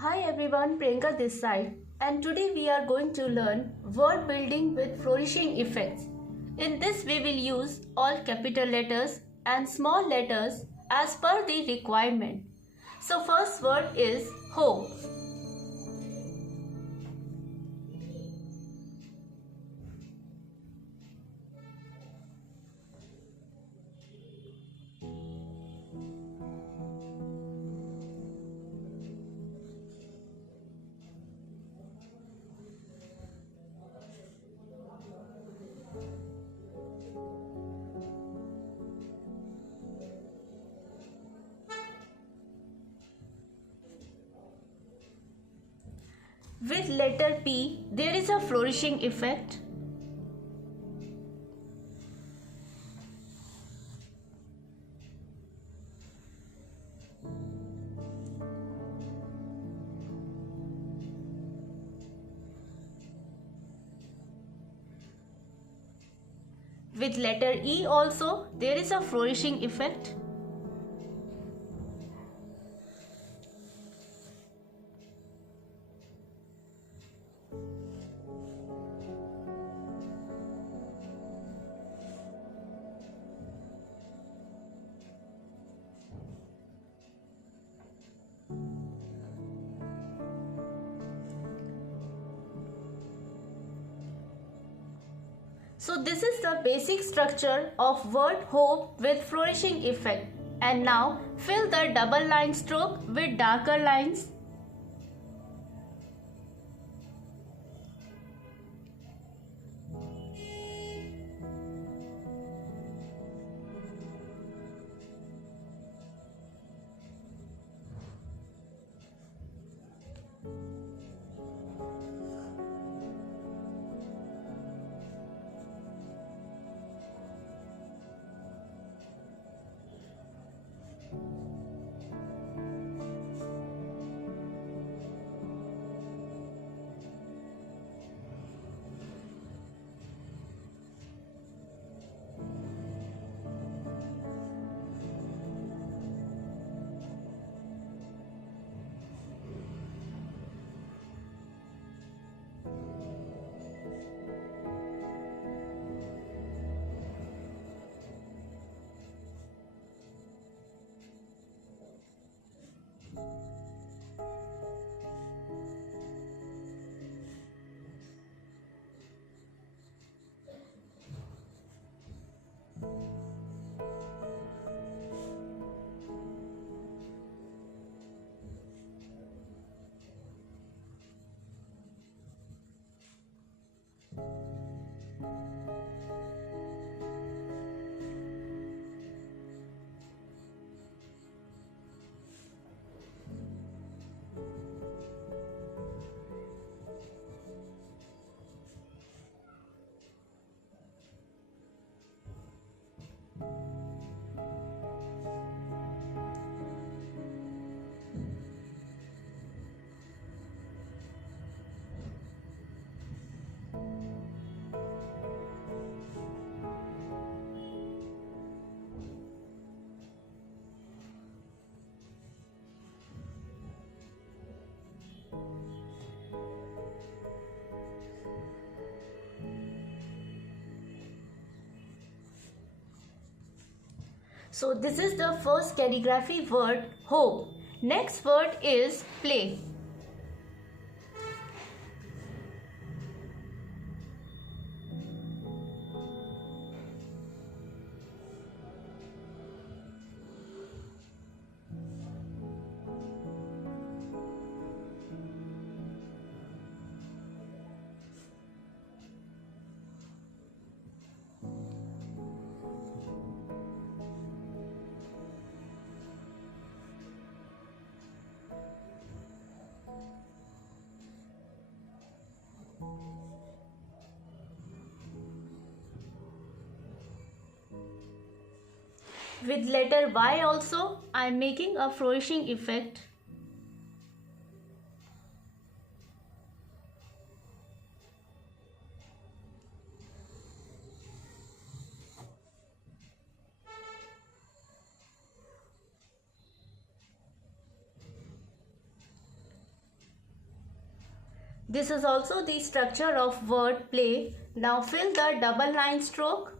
Hi everyone, Priyanka this side, and today we are going to learn word building with flourishing effects. In this we will use all capital letters and small letters as per the requirement. So first word is hope. With letter P, there is a flourishing effect. With letter E also, there is a flourishing effect. So this is the basic structure of word hope with flourishing effect. And now fill the double line stroke with darker lines. So this is the first calligraphy word hope. Next word is play. With letter Y also, I am making a flourishing effect. This is also the structure of word play. Now fill the double line stroke.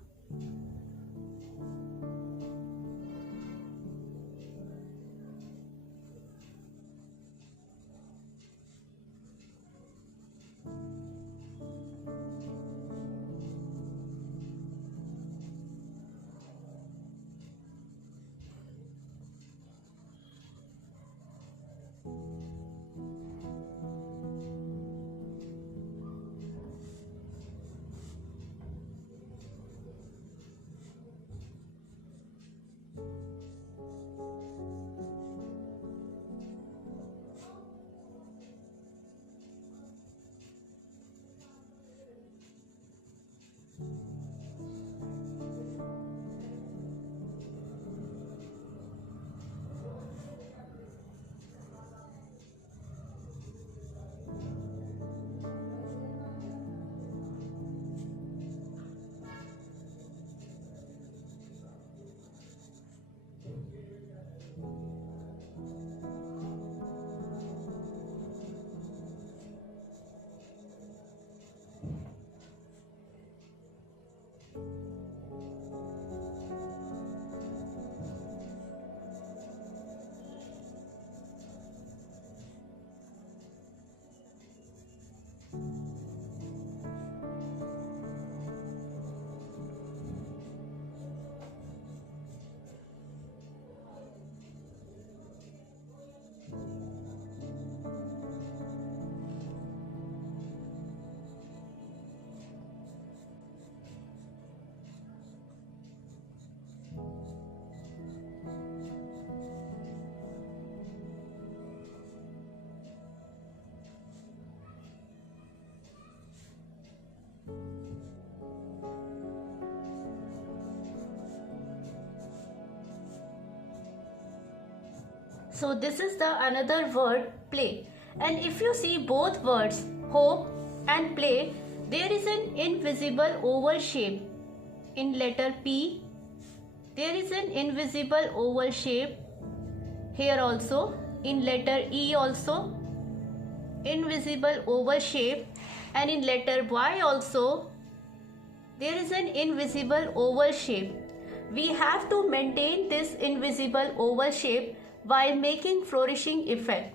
So this is the another word play, and if you see both words hope and play, there is an invisible oval shape in letter P. There is an invisible oval shape here also, in letter E also invisible oval shape, and in letter Y also there is an invisible oval shape. We have to maintain this invisible oval shape while making flourishing effect.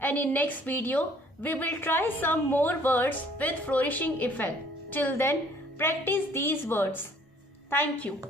And in next video, we will try some more words with flourishing effect. Till then, practice these words. Thank you.